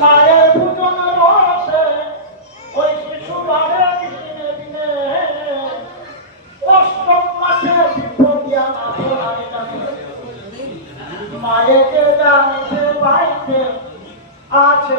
মায়ের পূজন রসে ওই শিশু বাড়ে দিনে দিনে অষ্টম মাসে বিপ্লবিয়া মায়েকে জানিতে বাইতে আছে